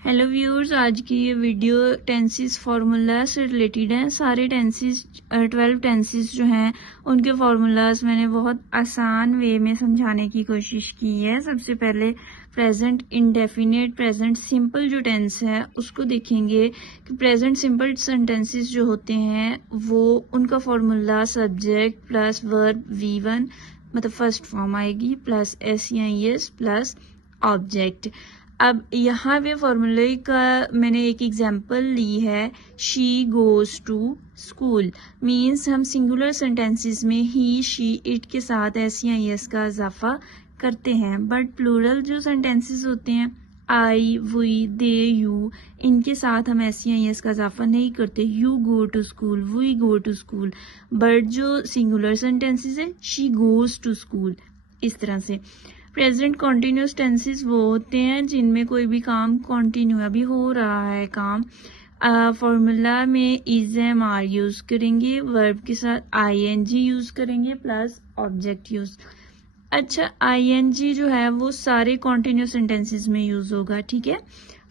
Hello viewers, आज की ये वीडियो टेंसेस फार्मूला से रिलेटेड है। सारे टेंसेस 12 टेंसेस जो हैं उनके फार्मूलाज मैंने बहुत आसान वे में समझाने की कोशिश की है। सबसे पहले प्रेजेंट इंडेफिनिट प्रेजेंट सिंपल जो टेंस है उसको देखेंगे कि प्रेजेंट सिंपल सेंटेंसेस जो होते हैं वो उनका formula subject plus verb V1 मतलब फर्स्ट फॉर्म आएगी प्लस SEIS प्लस ऑब्जेक्ट। अब यहाँ पे फॉर्मूले का मैंने एक एग्जांपल ली है, she goes to school. Means हम सिंगुलर सेंटेंसेस में ही, शी, इट के साथ SEIS का इजाफा करते हैं, बट प्लूरल जो सेंटेंसेस होते हैं आई, वी, दे, यू, इनके साथ हम SEIS का इजाफा नहीं करते। You go to school, we go to school. But जो सिंगुलर सेंटेंसेस है, शी गोज टू स्कूल, इस तरह से। प्रेजेंट कॉन्टिन्यूस टेंसेस वो होते हैं जिनमें कोई भी काम कॉन्टिन्यू अभी हो रहा है काम। फॉर्मूला में इज, एम, आर यूज करेंगे, वर्ब के साथ ING यूज करेंगे प्लस ऑब्जेक्ट यूज। अच्छा, ING जो है वो सारे कॉन्टिन्यूस सेंटेंसेस में यूज होगा, ठीक है।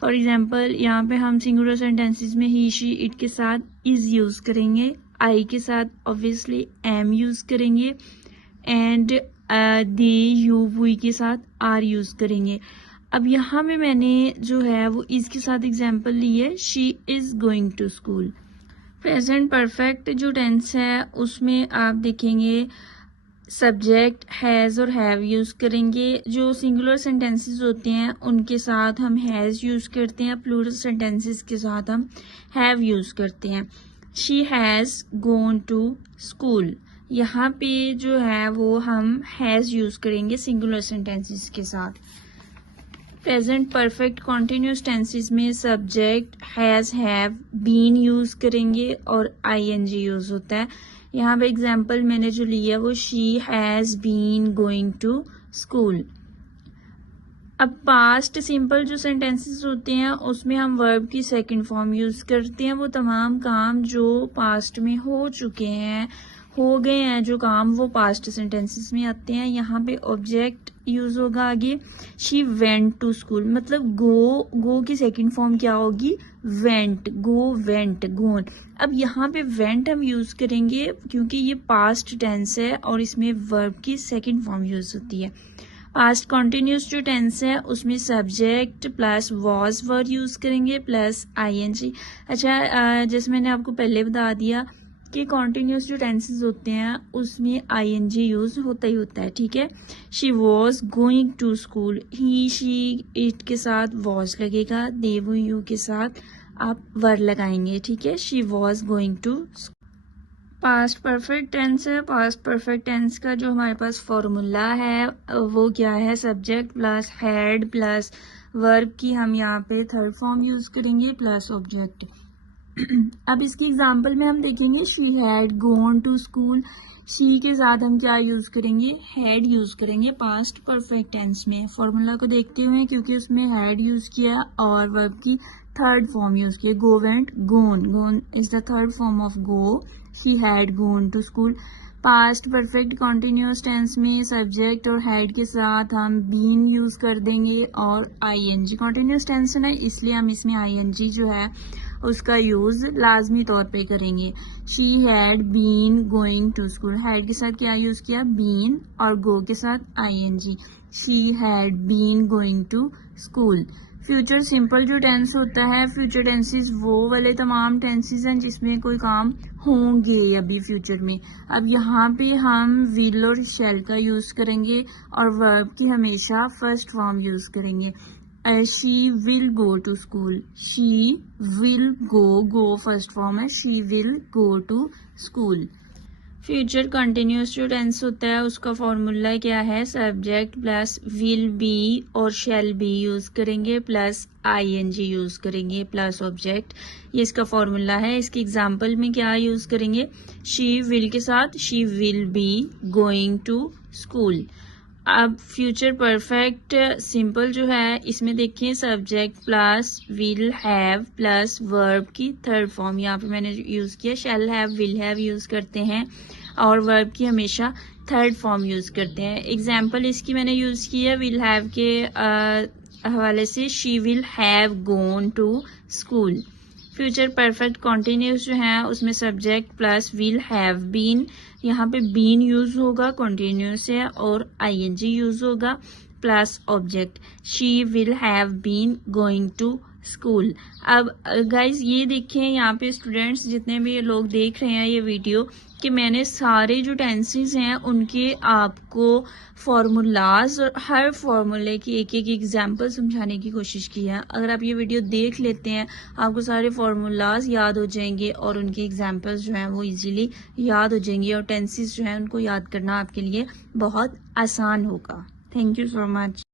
फॉर एग्जाम्पल यहाँ पे हम सिंगुलर सेंटेंसेस में ही, शी, इट के साथ इज यूज करेंगे, आई के साथ ऑब्वियसली एम यूज करेंगे एंड दे, यू, वी के साथ आर यूज करेंगे। अब यहाँ पे मैंने जो है वो इसके साथ एग्जांपल ली है, she is going to school. Present perfect जो टेंस है उसमें आप देखेंगे सब्जेक्ट हैज और हैव यूज करेंगे। जो सिंगुलर सेंटेंसेस होते हैं उनके साथ हम हैज यूज करते हैं, प्लूरल सेंटेंसेस के साथ हम हैव यूज करते हैं। She has gone to school, यहाँ पे जो है वो हम हैज यूज करेंगे सिंगुलर सेंटेंसेस के साथ। प्रेजेंट परफेक्ट कॉन्टिन्यूस टेंसेस में subject has, have, been use करेंगे और ING यूज होता है। यहाँ पे एग्जांपल मैंने जो लिया वो she has been going to school. अब पास्ट सिंपल जो सेंटेंसेस होते हैं उसमें हम वर्ब की सेकंड फॉर्म यूज करते हैं। वो तमाम काम जो पास्ट में हो चुके हैं, हो गए हैं जो काम, वो पास्ट सेंटेंसेस में आते हैं। यहाँ पे ऑब्जेक्ट यूज होगा आगे। शी वेंट टू स्कूल, मतलब गो की सेकंड फॉर्म क्या होगी, वेंट, गो, वेंट, गोन। अब यहाँ पे वेंट हम यूज करेंगे क्योंकि ये पास्ट टेंस है और इसमें वर्ब की सेकंड फॉर्म यूज होती है। पास्ट कॉन्टिन्यूस जो टेंस है उसमें subject plus was verb use करेंगे प्लस ING। अच्छा, जैसे मैंने आपको पहले बता दिया कि कॉन्टिन्यूस जो टेंसेस होते हैं उसमें ING यूज होता ही होता है, ठीक है। She was going to school, he, she, it के साथ वॉज लगेगा, दे, वो, यू के साथ आप वर लगाएंगे, ठीक है। She was going to. Past perfect tense है। पास्ट परफेक्ट टेंस का जो हमारे पास फॉर्मूला है वो क्या है, subject plus had plus verb की हम यहाँ पे थर्ड फॉर्म यूज करेंगे प्लस ऑब्जेक्ट। अब इसकी एग्जांपल में हम देखेंगे she had gone to school. She के साथ हम क्या यूज करेंगे, हैड यूज करेंगे पास्ट परफेक्ट टेंस में। फॉर्मूला को देखते हुए क्योंकि उसमें हैड यूज किया और वर्ब की थर्ड फॉर्म यूज किया, go, went, gone. Gone is the third form of go. She had gone to school. Past perfect continuous tense में सब्जेक्ट और हैड के साथ हम बीन यूज कर देंगे और ING। कॉन्टिन्यूस टेंस है ना, इसलिए हम इसमें ING जो है उसका यूज लाजमी तौर पे करेंगे। She had been going to school, had के साथ क्या यूज किया, बीन, और गो के साथ ING। She had been going to school. Future simple जो टेंस होता है, फ्यूचर टेंसेस वो वाले तमाम टेंसेस हैं जिसमें कोई काम होंगे अभी फ्यूचर में। अब यहाँ पे हम विल और शैल का यूज करेंगे और वर्ब की हमेशा फर्स्ट फॉर्म यूज करेंगे। She will go to school, she will go first form है, she will go to school. Future continuous जो टेंस होता है उसका फॉर्मूला क्या है, सब्जेक्ट प्लस विल बी और शैल बी यूज करेंगे प्लस ING यूज करेंगे प्लस ऑब्जेक्ट। ये इसका फॉर्मूला है। इसकी एग्जांपल में क्या यूज करेंगे, शी विल के साथ she will be going to school. अब फ्यूचर परफेक्ट सिंपल जो है इसमें देखिए subject plus will have plus verb की थर्ड फॉर्म, यहाँ पे मैंने यूज किया shall have, will have use करते हैं और वर्ब की हमेशा थर्ड फॉर्म यूज करते हैं। एग्जाम्पल इसकी मैंने यूज की है विल हैव के हवाले से she will have gone to school. Future perfect continuous जो है उसमें subject plus will have been, यहाँ पे बीन यूज होगा, कॉन्टिन्यूस है, और आईएनजी यूज होगा plus object. She will have been going to school. अब गाइज ये देखें यहाँ पे स्टूडेंट्स जितने भी लोग देख रहे हैं ये वीडियो, कि मैंने सारे जो टेंसेस हैं उनके आपको फॉर्मूलाज और हर फॉर्मूले की एक एक एग्जाम्पल समझाने की कोशिश की है। अगर आप ये वीडियो देख लेते हैं आपको सारे फॉर्मूलाज याद हो जाएंगे और उनके एग्जाम्पल्स जो हैं वो इजीली याद हो जाएंगे और टेंसेस जो हैं उनको याद करना आपके लिए बहुत आसान होगा। Thank you so much.